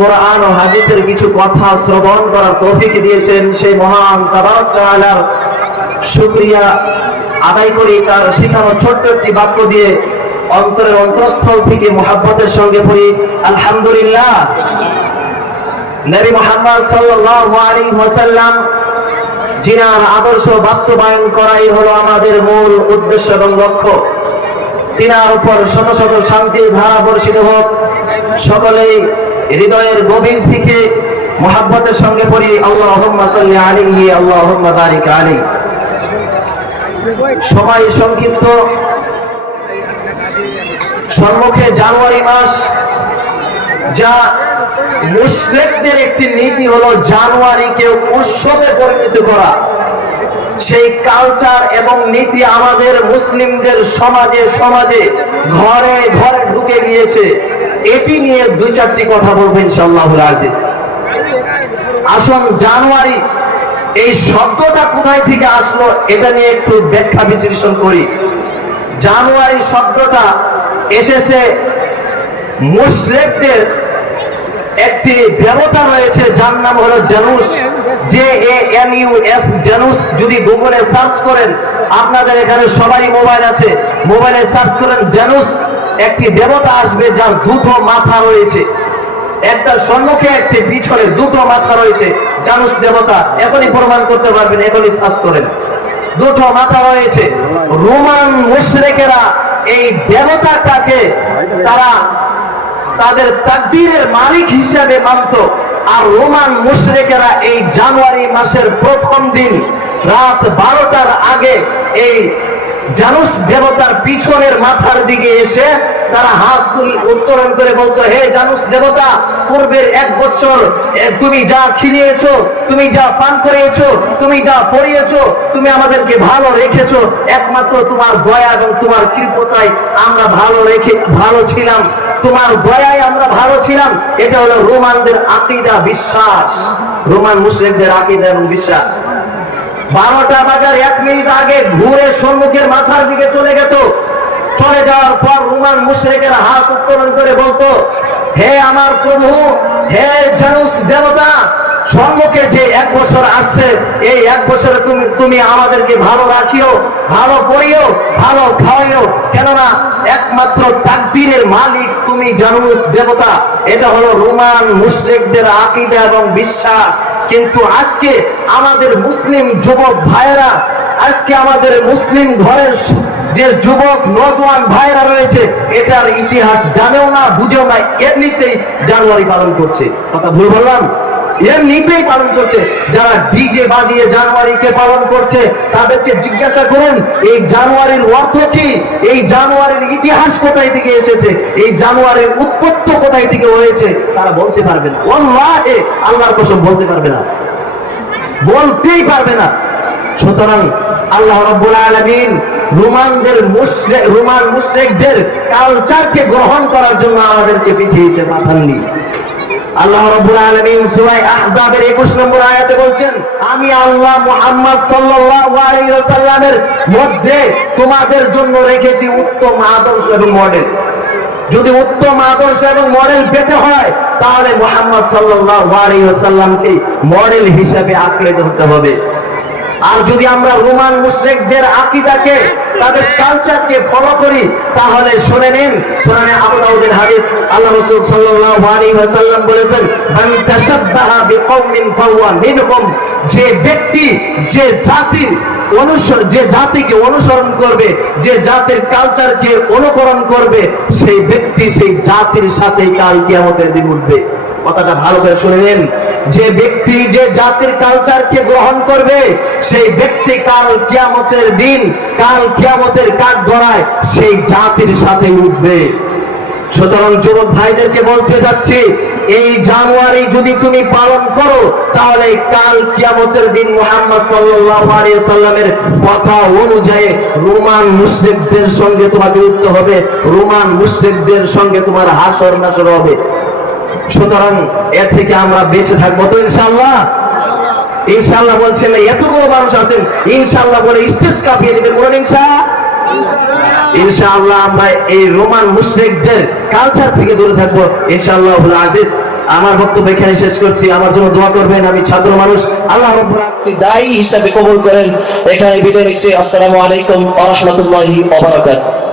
কোরআন ও হাদিসের কিছু কথা শ্রবণ করার তৌফিক দিয়েছেন, সেই মহান তাবারক তাআলার শুকরিয়া আদায় করি। তার শেখানো ছোট্ট একটি বাক্য দিয়ে অন্তরের অন্তরস্থল থেকে মুহাব্বতের সঙ্গে পড়ি আলহামদুলিল্লাহ। নবী মুহাম্মদ সাল্লাল্লাহু আলাইহি ওয়াসাল্লাম যিনার আদর্শ বাস্তবায়ন করাই হলো আমাদের মূল উদ্দেশ্য এবং লক্ষ্য। তিনার উপর শত শত শান্তির ধারা বর্ষিত হোক। সকলেই হৃদয়ের গভীর থেকে মুহাব্বতের সঙ্গে পড়ি আল্লাহুম্মা সাল্লি আলাইহি আল্লাহুম্মা বারিক আলাইহি। সময় সংক্ষিপ্ত, সম্মুখে জানুয়ারি মাস, যা মুশরিকদের একটি নীতি হলো জানুয়ারিকে উৎসবে পরিণত করা। সেই কালচার এবং নীতি আমাদের মুসলিমদের সমাজে সমাজে ঘরে ঘরে ঢুকে গিয়েছে। এটি নিয়ে দুই চারটি কথা বলবো ইনশাআল্লাহুল আজিজ। আসুন জানুয়ারি এই শব্দটা কোথায় থেকে আসলো এটা নিয়ে একটু ব্যাখ্যা বিশ্লেষণ করি। জানুয়ারি শব্দটা এসেছে মুশরিকদের একটি দেবতা রয়েছে যার নাম হলো জানুস, JANUS, জানুস। যদি গুগলে সার্চ করেন, আপনাদের এখানে সবারই মোবাইল আছে, মোবাইলে সার্চ করেন জানুস, একটি দেবতা আসবে যার দুটো মাথা রয়েছে, একটা সম্মুখে একটি পিছনে, দুটো মাথা রয়েছে। জানুস দেবতা, এখনই প্রমাণ করতে পারবেন, এখনই সার্চ করেন, দুটো মাথা রয়েছে। রোমান মুশরিকেরা এই দেবতাটাকে তারা তাদের তাকদীরের মালিক হিসেবে মানত। আর রোমান মুশরিকেরা এই জানুয়ারি মাসের প্রথম দিন রাত 12টার আগে এই জানুস দেবতার পিছনের মাথার দিকে এসে তারা হাত উত্তোলন করে বলতো, হে জানুস দেবতা, পূর্বের 1 বছর তুমি যা খিলিয়েছো, তুমি যা পান করিয়েছো, তুমি যা পরিয়েছো, তুমি আমাদেরকে ভালো রেখেছো। একমাত্র তোমার দয়া এবং তোমার কৃপতায় আমরা ভালো ছিলাম, তোমার দয়ায় আমরা ভালো ছিলাম। এটা হলো রোমানদের আকীদা, বিশ্বাস, রোমান মুশরিকদের আকীদা এবং বিশ্বাস। 12টা বাজার 1 মিনিট আগে ঘুরে সম্মুখের মাথার দিকে চলে যেত। চলে যাওয়ার পর রোমান মুশরিকেরা হাত উত্তোলন করে বলতো, হে আমার প্রভু, হে জানুস দেবতা, সম্মুখে যে 1 বছর আসছে, এই 1 বছরে তুমি আমাদেরকে ভালো রাখিও, ভালো পরিও, ভালো খাওয়াইও, কেননা একমাত্র তাকদীরের মালিক তুমি জানুস দেবতা। এটা হলো রোমান মুশরিকদের আকীদা এবং বিশ্বাস। কিন্তু আজকে আমাদের মুসলিম যুবক ভাইয়েরা, আজকে আমাদের মুসলিম ঘরের যে যুবক নওজোয়ান ভাইরা রয়েছে, এটার ইতিহাস জানেও না, বুঝেও না, এমনিতেই জানুয়ারি পালন করছে। কথা ভুল বললাম? এমনিতেই পালন করছে। যারা ডিজে বাজিয়ে জানুয়ারিকে পালন করছে, তাদেরকে জিজ্ঞাসা করুন এই জানুয়ারির অর্থ কি, এই জানুয়ারির ইতিহাস কোথায় থেকে এসেছে, এই জানুয়ারির উৎপত্তি কোথায় থেকে হয়েছে, তারা বলতে পারবে না। ওয়াল্লাহি, আল্লাহর কসম বলতে পারবে না, বলতেই পারবে না। সুতরাং আল্লাহ রাব্বুল আলামিন রোমান মুশরিকদের কালচারকে গ্রহণ করার জন্য আমাদেরকে পৃথিবীতে পাঠাননি। আল্লাহ রাব্বুল আলামিন সূরা আহজাবের 21 নম্বর আয়াতে বলছেন, আমি আল্লাহ মুহাম্মদ সাল্লাল্লাহু আলাইহি ওয়াসাল্লামের মধ্যে তোমাদের জন্য রেখেছি উত্তম আদর্শ এবং মডেল। যদি উত্তম আদর্শ এবং মডেল পেতে হয়, তাহলে মুহাম্মদ সাল্লাল্লাহু আলাইহি ওয়াসাল্লামকে মডেল হিসেবে আঁকড়ে ধরতে হবে। আর যদি আমরা রোমান মুশরিকদের আকীদাকে, তাদের কালচারকে ফলো করি, তাহলে শুনে নিন, সুনানে আবু দাউদের হাদিস, আল্লাহ রাসূল সাল্লাল্লাহু আলাইহি ওয়াসাল্লাম বলেছেন, মান তাশাব্বাহা বিকওমিন ফাহুয়া মিনহুম। যে ব্যক্তি যে জাতিকে অনুসরণ করবে, যে জাতির কালচারকে অনুকরণ করবে, সেই ব্যক্তি সেই জাতির সাথে কাল কিয়ামতের দিন উঠবে। কথাটা ভালো করে শুনে নিন, যে ব্যক্তি যে জাতির কালচারকে গ্রহণ করবে, সেই ব্যক্তি কাল কিয়ামতের দিন, কাল কিয়ামতের কাঠগড়ায় সেই জাতির সাথে উঠবে। সুতরাং যুবক ভাইদেরকে বলতে যাচ্ছি, এই জানুয়ারি যদি তুমি পালন করো, তাহলে কাল কিয়ামতের দিন মুহাম্মদ সাল্লাল্লাহু আলাইহি ওয়াসাল্লামের কথা অনুযায়ী রোমান মুশরিকদের সঙ্গে তোমাকে উঠতে হবে, রোমান মুশরিকদের সঙ্গে তোমার হাসর নাসর হবে। সুতরাং এর থেকে আমরা বেঁচে থাকবো তো ইনশাআল্লাহ? ইনশাআল্লাহ বলছেন না, এতগুলো মানুষ আছেন ইনশাআল্লাহ বলে স্টেজ কাঁপিয়ে দিবেন, বলেন ইনশাআল্লাহ। ইনশাআল্লাহ আমরা এই রোমান মুশরিকদের কালচার থেকে দূরে থাকবো ইনশাআল্লাহুল আজিজ। আমার বক্তব্য এখানে শেষ করছি। আমার জন্য দোয়া করবেন, আমি ছাত্র মানুষ, আল্লাহ রাব্বুল আলামিন দায়ী হিসাবে কবুল করেন। এখানে বিদায় নিচ্ছি। আসসালামু আলাইকুম ওয়া রাহমাতুল্লাহি ওয়া বারাকাতুহু।